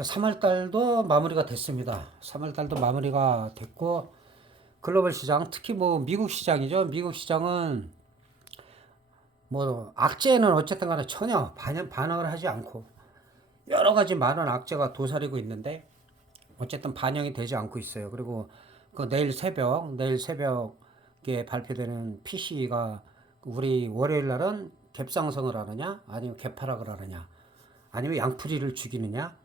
자, 3월달도 마무리가 됐습니다. 3월달도 마무리가 됐고, 글로벌 시장, 특히 뭐 미국 시장이죠. 미국 시장은 뭐 악재는 어쨌든 간에 전혀 반응을 하지 않고 여러 가지 많은 악재가 도사리고 있는데 어쨌든 반영이 되지 않고 있어요. 그리고 그 내일 새벽에 발표되는 PC가 우리 월요일 날은 갭상승을 하느냐, 아니면 갭하락을 하느냐, 아니면 양풀이를 죽이느냐,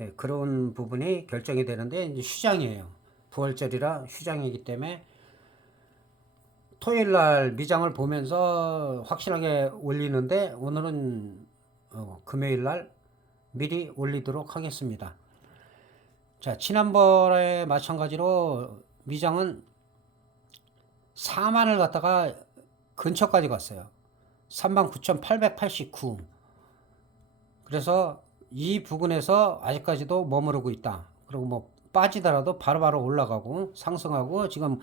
예, 그런 부분이 결정이 되는데 이제 휴장이에요. 부활절이라 휴장이기 때문에 토요일 날 미장을 보면서 확실하게 올리는데 오늘은 금요일 날 미리 올리도록 하겠습니다. 자, 지난번에 마찬가지로 미장은 4만을 갖다가 근처까지 갔어요. 39,889. 그래서 이 부근에서 아직까지도 머무르고 있다. 그리고 뭐 빠지더라도 바로바로 올라가고 상승하고 지금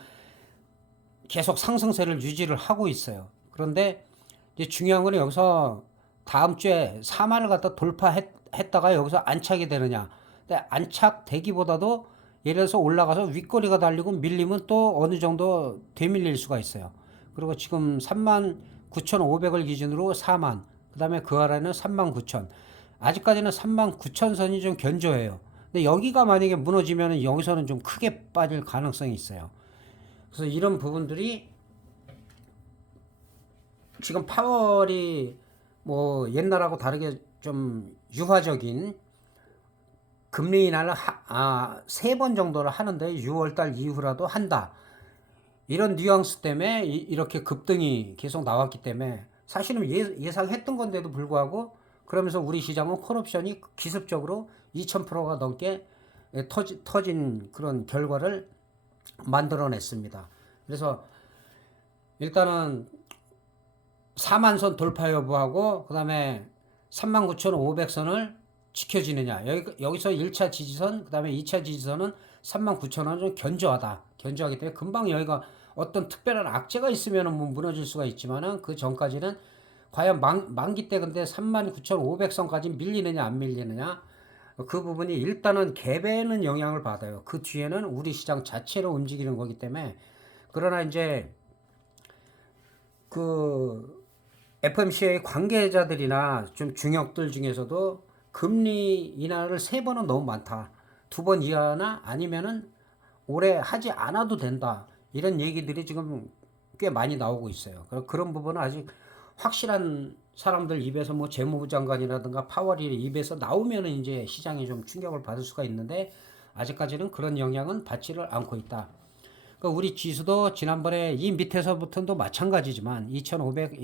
계속 상승세를 유지를 하고 있어요. 그런데 이제 중요한 건 여기서 다음 주에 4만을 갖다 돌파했다가 여기서 안착이 되느냐. 근데 안착되기보다도 예를 들어서 올라가서 윗꼬리가 달리고 밀리면 또 어느 정도 되밀릴 수가 있어요. 그리고 지금 39,500을 기준으로 4만, 그 다음에 그 아래는 39,000. 아직까지는 39,000선이 좀 견조해요. 근데 여기가 만약에 무너지면 여기서는 좀 크게 빠질 가능성이 있어요. 그래서 이런 부분들이 지금 파월이 뭐 옛날하고 다르게 좀 유화적인 금리 인하를 3번 정도를 하는데 6월달 이후라도 한다. 이런 뉘앙스 때문에 이렇게 급등이 계속 나왔기 때문에 사실은 예상했던 건데도 불구하고 그러면서 우리 시장은 콜옵션이 기습적으로 2000%가 넘게 터진 그런 결과를 만들어냈습니다. 그래서 일단은 4만선 돌파 여부하고 그 다음에 39,500선을 지켜지느냐, 여기서 1차 지지선, 그 다음에 2차 지지선은 39,000원은 좀 견조하기 때문에 금방 여기가 어떤 특별한 악재가 있으면 뭐 무너질 수가 있지만은 그 전까지는 과연 만기 때 근데 39,500선까지 밀리느냐 안 밀리느냐, 그 부분이 일단은 갭에는 영향을 받아요. 그 뒤에는 우리 시장 자체로 움직이는 거기 때문에. 그러나 이제 그 FMC의 관계자들이나 좀 중역들 중에서도 금리 인하를 3번은 너무 많다. 2번 이하나 아니면은 올해 하지 않아도 된다. 이런 얘기들이 지금 꽤 많이 나오고 있어요. 그런 부분은 아직 확실한 사람들 입에서 뭐 재무부 장관이라든가 파월이 입에서 나오면은 이제 시장이 좀 충격을 받을 수가 있는데 아직까지는 그런 영향은 받지를 않고 있다. 그러니까 우리 지수도 지난번에 이 밑에서부터도 마찬가지지만 2,500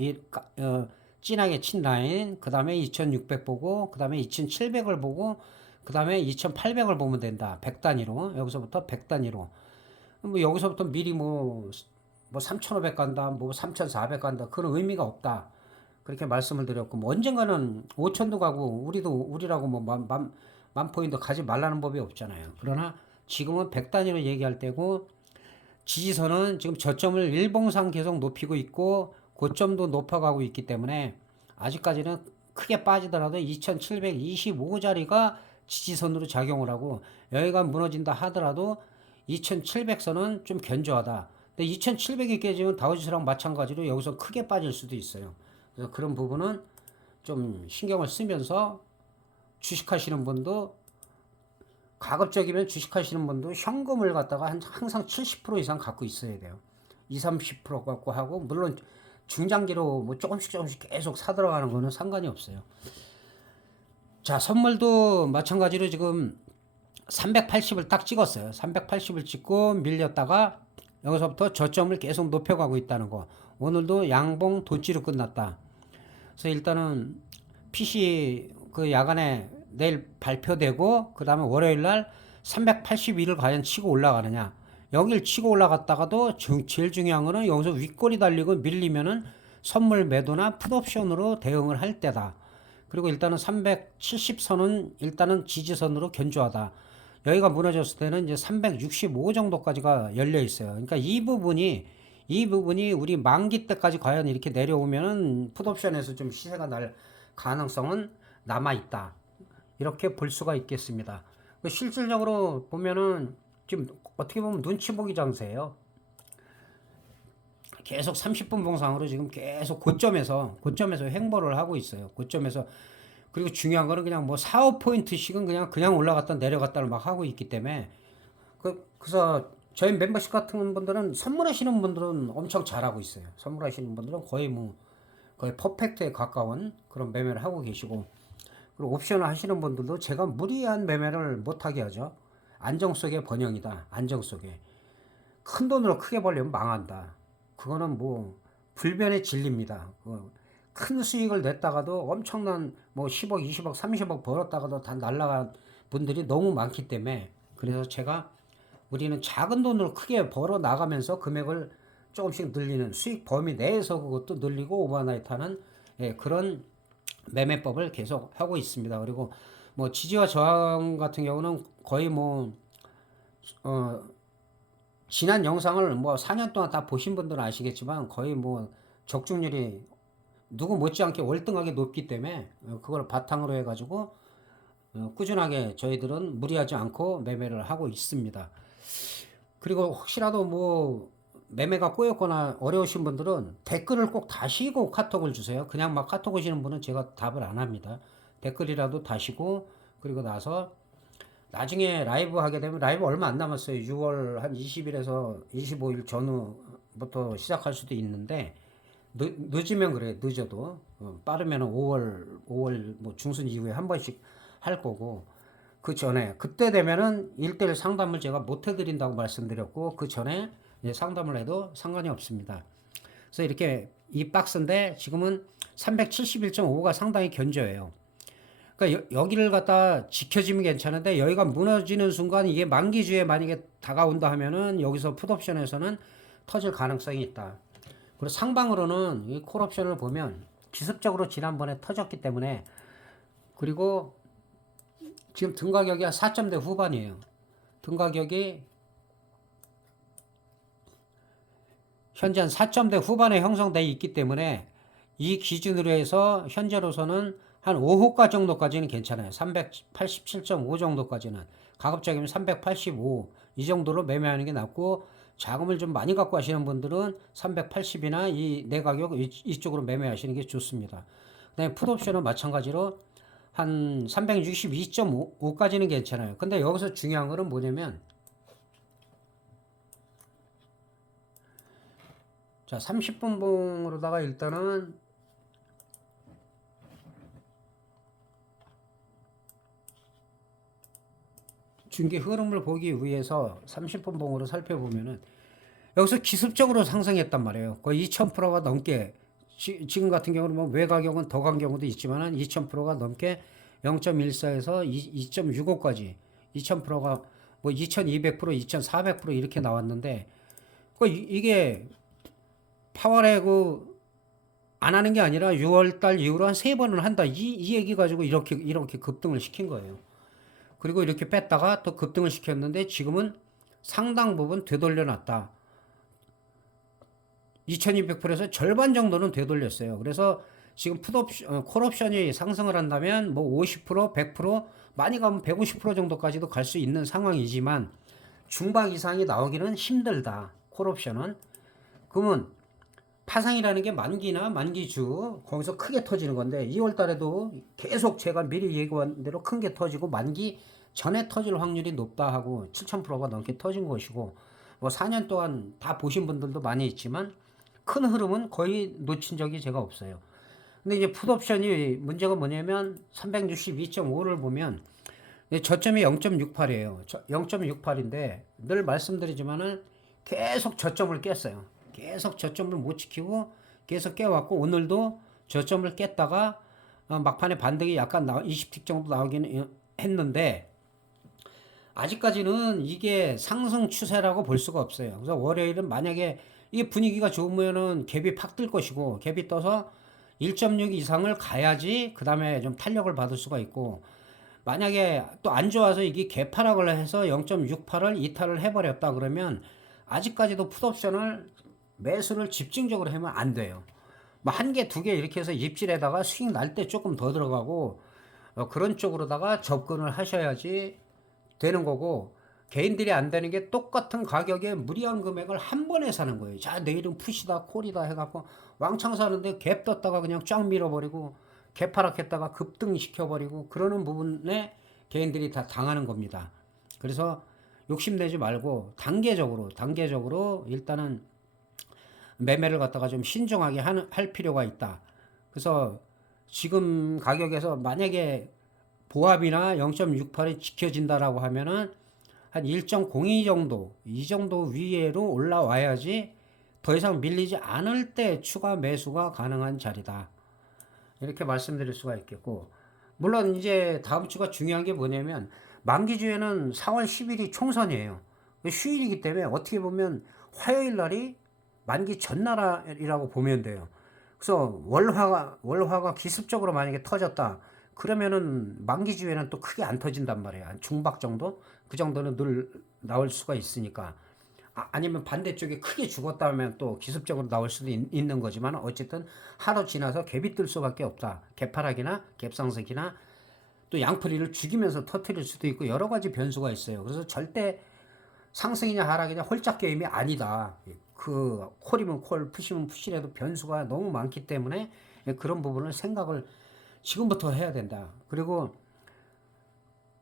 진하게 친 라인, 그 다음에 2,600 보고, 그 다음에 2,700을 보고, 그 다음에 2,800을 보면 된다. 100단위로. 여기서부터 100단위로. 뭐 여기서부터 미리 뭐 3,500 간다, 뭐 3,400 간다. 그런 의미가 없다. 그렇게 말씀을 드렸고, 뭐 언젠가는 5,000도 가고, 우리라고 뭐 만 포인트 가지 말라는 법이 없잖아요. 그러나 지금은 100단위로 얘기할 때고, 지지선은 지금 저점을 일봉상 계속 높이고 있고 고점도 높아가고 있기 때문에 아직까지는 크게 빠지더라도 2725자리가 지지선으로 작용을 하고 여기가 무너진다 하더라도 2700선은 좀 견조하다. 근데 2700이 깨지면 다우지수랑 마찬가지로 여기서 크게 빠질 수도 있어요. 그래서 그런 부분은 좀 신경을 쓰면서 주식하시는 분도 가급적이면 주식하시는 분도 현금을 갖다가 항상 70% 이상 갖고 있어야 돼요. 20, 30% 갖고 하고 물론 중장기로 뭐 조금씩 계속 사들어가는 거는 상관이 없어요. 자, 선물도 마찬가지로 지금 380을 딱 찍었어요. 380을 찍고 밀렸다가 여기서부터 저점을 계속 높여가고 있다는 거. 오늘도 양봉 도치로 끝났다. 그래서 일단은 PC 그 야간에 내일 발표되고 그 다음에 월요일 날 381을 과연 치고 올라가느냐. 여길 치고 올라갔다가도 제일 중요한 거는 여기서 윗골이 달리고 밀리면은 선물 매도나 풋옵션으로 대응을 할 때다. 그리고 일단은 370선은 일단은 지지선으로 견조하다. 여기가 무너졌을 때는 이제 365 정도까지가 열려 있어요. 그러니까 이 부분이 우리 만기 때까지 과연 이렇게 내려오면은 풋옵션에서 좀 시세가 날 가능성은 남아 있다. 이렇게 볼 수가 있겠습니다. 실질적으로 보면은 지금 어떻게 보면 눈치 보기 장세예요. 계속 30분 봉상으로 지금 계속 고점에서 횡보를 하고 있어요. 고점에서. 그리고 중요한 거는 그냥 뭐 4, 5포인트씩은 그냥 올라갔다 내려갔다를 막 하고 있기 때문에 그래서 저희 멤버십 같은 분들은 선물하시는 분들은 엄청 잘하고 있어요. 선물하시는 분들은 거의 퍼펙트에 가까운 그런 매매를 하고 계시고, 그리고 옵션을 하시는 분들도 제가 무리한 매매를 못하게 하죠. 안정 속의 번영이다. 안정 속에. 큰 돈으로 크게 벌려면 망한다. 그거는 뭐 불변의 진리입니다. 큰 수익을 냈다가도 엄청난 뭐 10억, 20억, 30억 벌었다가도 다 날라간 분들이 너무 많기 때문에, 그래서 제가 우리는 작은 돈으로 크게 벌어 나가면서 금액을 조금씩 늘리는 수익 범위 내에서 그것도 늘리고 오버나이트 예, 그런 매매법을 계속 하고 있습니다. 그리고 뭐 지지와 저항 같은 경우는 거의 어, 지난 영상을 뭐 4년 동안 다 보신 분들은 아시겠지만 거의 뭐 적중률이 누구 못지않게 월등하게 높기 때문에 그걸 바탕으로 해가지고 꾸준하게 저희들은 무리하지 않고 매매를 하고 있습니다. 그리고 혹시라도 뭐 매매가 꼬였거나 어려우신 분들은 댓글을 꼭 다시고 카톡을 주세요. 그냥 막 카톡 오시는 분은 제가 답을 안 합니다. 댓글이라도 다시고, 그리고 나서 나중에 라이브 하게 되면, 라이브 얼마 안 남았어요. 6월 한 20일에서 25일 전후부터 시작할 수도 있는데, 늦으면 그래요. 늦어도. 빠르면 5월 뭐 중순 이후에 한 번씩 할 거고, 그 전에, 그때 되면은 1대1 상담을 제가 못 해드린다고 말씀드렸고, 그 전에 상담을 해도 상관이 없습니다. 그래서 이렇게 이 박스인데 지금은 371.5가 상당히 견조해요. 그러니까 여기를 갖다 지켜지면 괜찮은데, 여기가 무너지는 순간 이게 만기주에 만약에 다가온다 하면은 여기서 풋옵션에서는 터질 가능성이 있다. 그리고 상방으로는 이 콜옵션을 보면 기습적으로 지난번에 터졌기 때문에, 그리고 지금 등 가격이 한 4점대 후반이에요. 등 가격이 현재 한 4점대 후반에 형성되어 있기 때문에 이 기준으로 해서 현재로서는 한 5호가 정도까지는 괜찮아요. 387.5 정도까지는. 가급적이면 385 이 정도로 매매하는 게 낫고, 자금을 좀 많이 갖고 하시는 분들은 380이나 이 내가격 이쪽으로 매매하시는 게 좋습니다. 그다음에 풋옵션은 마찬가지로 한 362.5까지는 괜찮아요. 근데 여기서 중요한 거는 뭐냐면, 자, 30분 봉으로다가 일단은 중기 흐름을 보기 위해서 30분 봉으로 살펴보면은 여기서 기습적으로 상승했단 말이에요. 거의 2000%가 넘게, 지금 같은 경우는 뭐 외가격은 더 간 경우도 있지만은 2000%가 넘게 0.14에서 2.65까지 2000%가 뭐 2200%, 2400% 이렇게 나왔는데, 이게 파워레그 안 하는 게 아니라 6월달 이후로 한 3번을 한다. 이 얘기 가지고 이렇게 급등을 시킨 거예요. 그리고 이렇게 뺐다가 또 급등을 시켰는데 지금은 상당 부분 되돌려 놨다. 2200%에서 절반 정도는 되돌렸어요. 그래서 지금 콜옵션이 상승을 한다면 뭐 50%, 100%, 많이 가면 150% 정도까지도 갈 수 있는 상황이지만 중박 이상이 나오기는 힘들다. 콜옵션은. 그러면 파상이라는 게 만기나 만기주 거기서 크게 터지는 건데, 2월 달에도 계속 제가 미리 예고한 대로 큰 게 터지고 만기 전에 터질 확률이 높다 하고 7000%가 넘게 터진 것이고, 뭐 4년 동안 다 보신 분들도 많이 있지만 큰 흐름은 거의 놓친 적이 제가 없어요. 근데 이제 풋옵션이 문제가 뭐냐면 362.5를 보면 저점이 0.68이에요. 0.68인데 늘 말씀드리지만은 계속 저점을 깼어요. 계속 저점을 못 지키고 계속 깨왔고, 오늘도 저점을 깼다가 막판에 반등이 약간 20틱 정도 나오긴 했는데 아직까지는 이게 상승 추세라고 볼 수가 없어요. 그래서 월요일은 만약에 이게 분위기가 좋으면은 갭이 팍 뜰 것이고, 갭이 떠서 1.6 이상을 가야지 그 다음에 좀 탄력을 받을 수가 있고, 만약에 또 안 좋아서 이게 개파락을 해서 0.68을 이탈을 해버렸다 그러면 아직까지도 풋옵션을 매수를 집중적으로 하면 안 돼요. 뭐 한 개, 두 개 이렇게 해서 입질에다가 수익 날 때 조금 더 들어가고, 그런 쪽으로다가 접근을 하셔야지 되는 거고, 개인들이 안 되는 게 똑같은 가격에 무리한 금액을 한 번에 사는 거예요. 자, 내일은 푸시다 콜이다 해갖고 왕창 사는데 갭 떴다가 그냥 쫙 밀어버리고 갭 하락했다가 급등시켜버리고 그러는 부분에 개인들이 다 당하는 겁니다. 그래서 욕심내지 말고 단계적으로 일단은 매매를 갖다가 좀 신중하게 할 필요가 있다. 그래서 지금 가격에서 만약에 보합이나 0.68이 지켜진다라고 하면은 한 1.02 정도, 이 정도 위에로 올라와야지 더 이상 밀리지 않을 때 추가 매수가 가능한 자리다. 이렇게 말씀드릴 수가 있겠고, 물론 이제 다음 주가 중요한 게 뭐냐면 만기주에는 4월 10일이 총선이에요. 휴일이기 때문에 어떻게 보면 화요일 날이 만기 전날이라고 보면 돼요. 그래서 월화가 기습적으로 만약에 터졌다. 그러면은 만기주에는 또 크게 안 터진단 말이에요. 한 중박 정도? 그 정도는 늘 나올 수가 있으니까. 아니면 반대쪽에 크게 죽었다면 또 기습적으로 나올 수도 있는 거지만 어쨌든 하루 지나서 갭이 뜰 수밖에 없다. 갭하락이나 갭상승이나 또 양풀이를 죽이면서 터트릴 수도 있고 여러 가지 변수가 있어요. 그래서 절대 상승이냐 하락이냐 홀짝 게임이 아니다. 그 콜이면 콜, 푸시면 푸시라도 변수가 너무 많기 때문에 그런 부분을 생각을 지금부터 해야 된다. 그리고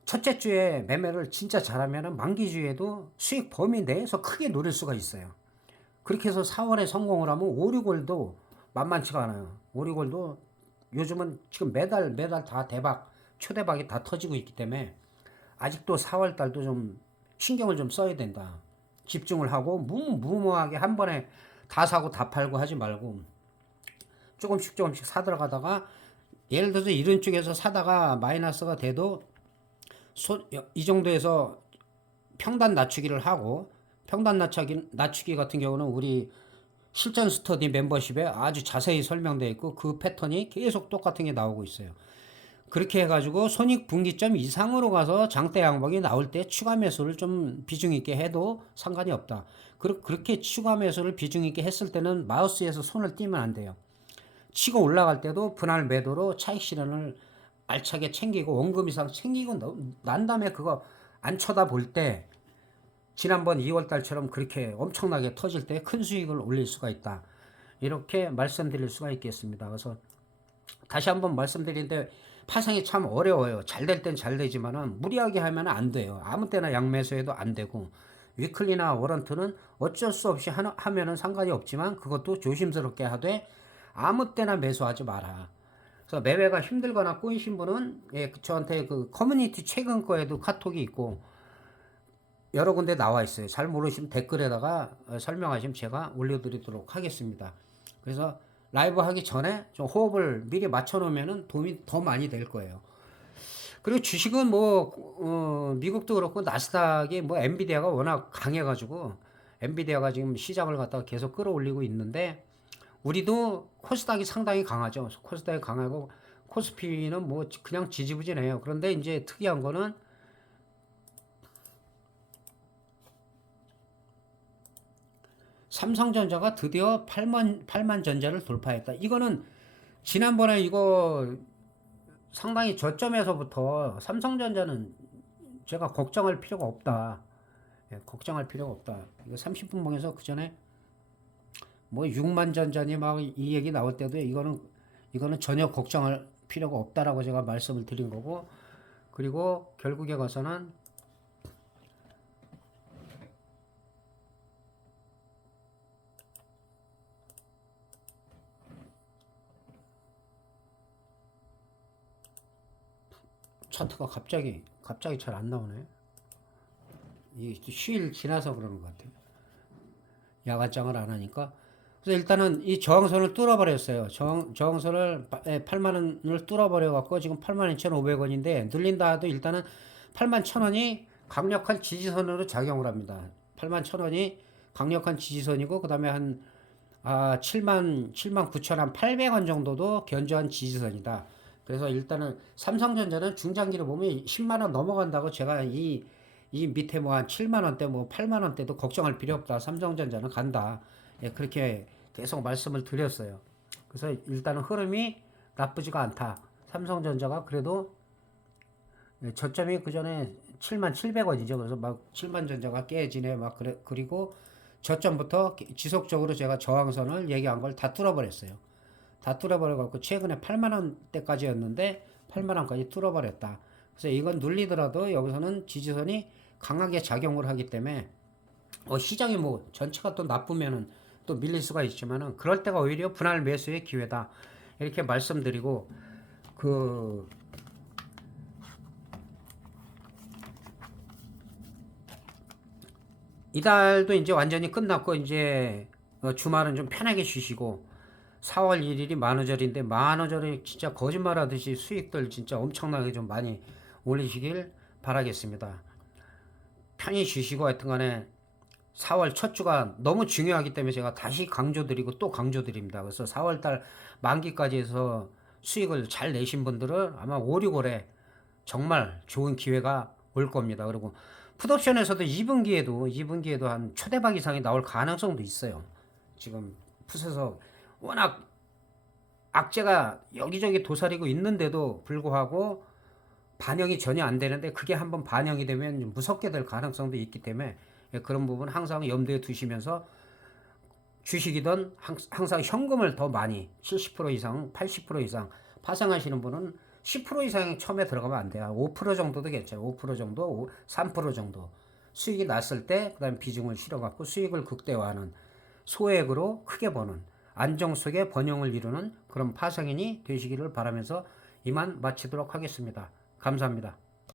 첫째 주에 매매를 진짜 잘하면 만기주에도 수익 범위 내에서 크게 노릴 수가 있어요. 그렇게 해서 4월에 성공을 하면 5, 6월도 만만치가 않아요. 5, 6월도 요즘은 지금 매달 다 대박, 초대박이 다 터지고 있기 때문에 아직도 4월 달도 좀 신경을 좀 써야 된다. 집중을 하고 무모하게 한 번에 다 사고 다 팔고 하지 말고 조금씩 사들어가다가 예를 들어서 이런 쪽에서 사다가 마이너스가 돼도 이 정도에서 평단 낮추기를 하고 평단 낮추기 같은 경우는 우리 실전 스터디 멤버십에 아주 자세히 설명되어 있고 그 패턴이 계속 똑같은 게 나오고 있어요. 그렇게 해가지고 손익분기점 이상으로 가서 장대 양봉이 나올 때 추가 매수를 좀 비중 있게 해도 상관이 없다. 그렇게 추가 매수를 비중 있게 했을 때는 마우스에서 손을 띄면 안 돼요. 치고 올라갈 때도 분할 매도로 차익 실현을 알차게 챙기고 원금 이상 챙기고 난 다음에 그거 안 쳐다볼 때 지난번 2월달처럼 그렇게 엄청나게 터질 때 큰 수익을 올릴 수가 있다. 이렇게 말씀드릴 수가 있겠습니다. 그래서 다시 한번 말씀드리는데 파생이 참 어려워요. 잘 될 땐 잘 되지만은 무리하게 하면 안 돼요. 아무 때나 양매수해도 안 되고 위클리나 워런트는 어쩔 수 없이 하면은 상관이 없지만 그것도 조심스럽게 하되 아무 때나 매수하지 마라. 그래서 매매가 힘들거나 꼬이신 분은 저한테 그 커뮤니티 최근 거에도 카톡이 있고 여러 군데 나와 있어요. 잘 모르시면 댓글에다가 설명하시면 제가 올려드리도록 하겠습니다. 그래서 라이브 하기 전에 좀 호흡을 미리 맞춰놓으면 도움이 더 많이 될 거예요. 그리고 주식은 미국도 그렇고 나스닥이 엔비디아가 워낙 강해가지고 엔비디아가 지금 시장을 갖다가 계속 끌어올리고 있는데 우리도 코스닥이 상당히 강하죠. 코스닥이 강하고 코스피는 그냥 지지부진해요. 그런데 이제 특이한 거는 삼성전자가 드디어 8만 전자를 돌파했다. 이거는 지난번에 이거 상당히 저점에서부터 삼성전자는 제가 걱정할 필요가 없다. 걱정할 필요가 없다. 이거 30분 봉에서 그 전에 6만 전자니 막 이 얘기 나올 때도 이거는 전혀 걱정할 필요가 없다라고 제가 말씀을 드린 거고, 그리고 결국에 가서는 차트가 갑자기 잘 안 나오네. 이 휴일 지나서 그러는 것 같아요. 야간장을 안 하니까. 그래서 일단은 이 저항선을 뚫어버렸어요. 저항선을 8만 원을 뚫어버려 갖고 지금 8만 2,500원인데 늘린다 해도 일단은 8만 1,000원이 강력한 지지선으로 작용을 합니다. 8만 1,000원이 강력한 지지선이고 그다음에 한 7만 9,800원 정도도 견저한 지지선이다. 그래서 일단은 삼성전자는 중장기로 보면 10만 원 넘어간다고 제가 이 밑에 한 7만 원대 8만 원대도 걱정할 필요 없다. 삼성전자는 간다. 그렇게 계속 말씀을 드렸어요. 그래서 일단은 흐름이 나쁘지가 않다. 삼성전자가 그래도 저점이 그 전에 77,000원이죠. 그래서 막 7만 전자가 깨지네 막 그래. 그리고 저점부터 지속적으로 제가 저항선을 얘기한 걸 다 뚫어버렸어요. 다 뚫어버려갖고 최근에 8만 원대까지였는데 8만 원까지 뚫어버렸다. 그래서 이건 눌리더라도 여기서는 지지선이 강하게 작용을 하기 때문에 시장이 뭐 전체가 또 나쁘면은 또 밀릴 수가 있지만은 그럴 때가 오히려 분할 매수의 기회다. 이렇게 말씀드리고 그 이달도 이제 완전히 끝났고 이제 주말은 좀 편하게 쉬시고 4월 1일이 만우절인데 만우절에 진짜 거짓말하듯이 수익들 진짜 엄청나게 좀 많이 올리시길 바라겠습니다. 편히 쉬시고 하여튼간에 4월 첫 주가 너무 중요하기 때문에 제가 다시 강조드리고 또 강조드립니다. 그래서 4월달 만기까지 해서 수익을 잘 내신 분들은 아마 5, 6월에 정말 좋은 기회가 올 겁니다. 그리고 풋옵션에서도 2분기에도 한 초대박 이상이 나올 가능성도 있어요. 지금 풋에서 워낙 악재가 여기저기 도사리고 있는데도 불구하고 반영이 전혀 안 되는데 그게 한번 반영이 되면 무섭게 될 가능성도 있기 때문에 그런 부분 항상 염두에 두시면서 주식이든 항상 현금을 더 많이 70% 이상, 80% 이상 파생하시는 분은 10% 이상 처음에 들어가면 안 돼요. 5% 정도도 괜찮아요. 5% 정도, 3% 정도 수익이 났을 때 그다음 비중을 실어갖고 수익을 극대화하는 소액으로 크게 버는 안정 속의 번영을 이루는 그런 파생인이 되시기를 바라면서 이만 마치도록 하겠습니다. 감사합니다.